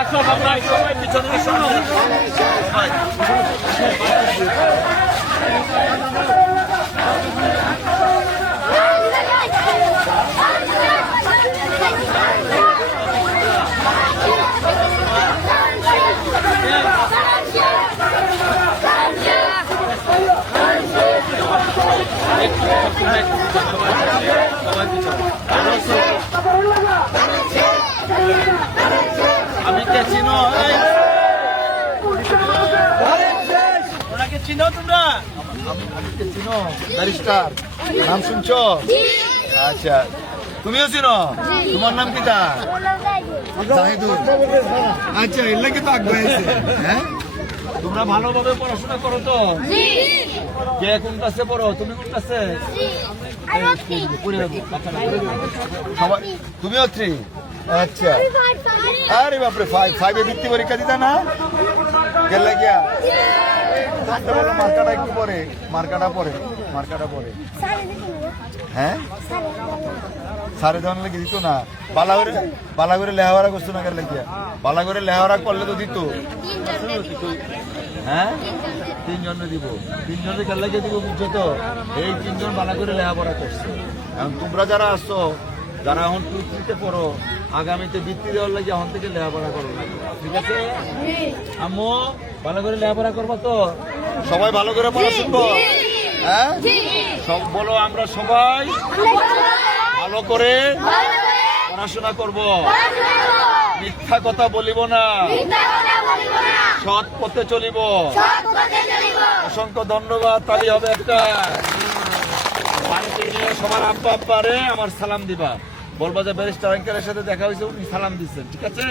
আসো বাবা, সবাই পিছনে এসো। আমি কে চিনো? ওনাকে চিনো তোমরা? আমাকে চিনো? ব্যারিস্টার নাম শুনছো? আচ্ছা, তুমিও চিনো? তোমার নাম কি? তা জাহিদুল। আচ্ছা, এর লাগে তো আগ্রহ আছে। হ্যাঁ, তোমরা ভালোভাবে পড়াশোনা করো তো? কে কোন ক্লাসে পড়ো? তুমি কোন ক্লাসে? সবাই তুমিও 3? আচ্ছা, আরে বাপরে, 5 বৃত্তি পরীক্ষা দিতা না? গেলে গিয়া বলো মার্কাটা একটু পরে, মার্কাটা পরে। হ্যাঁ, সাড়ে দেওয়ার লেগে দিত না? বালা করে লেহাওয়ারা করছো না? গেলে গিয়া বালা করে লেহাওয়ারা করলে তো দিত। হ্যাঁ, 3 জনে দিব, 3 জনের খেলা গিয়ে দিব, বুঝছো তো? এই 3 জন বালা করে লেহাপড়া করছে। এখন তোমরা যারা আসছো, যারা এখন টুকরিতে পড়ো, আগামীতে বৃত্তি দেওয়ার লাগে এখন থেকে লেখাপড়া করো, ঠিক আছে? আম্মু ভালো করে লেখাপড়া করবো তো? সবাই ভালো করে পড়া শুনবো? হ্যাঁ, সব বলো, আমরা সবাই ভালো করে পড়াশোনা করব, মিথ্যা কথা বলিব না, সৎ পথে চলিব। অসংখ্য ধন্যবাদ। তালি হবে একটা। বাড়িতে নিয়ে সবার আব্বা আব্বারে আমার সালাম দিবা, বলবা যে ব্যারিস্টার আঙ্কেলের সাথে দেখা হয়েছে, উনি সালাম দিচ্ছেন, ঠিক আছে?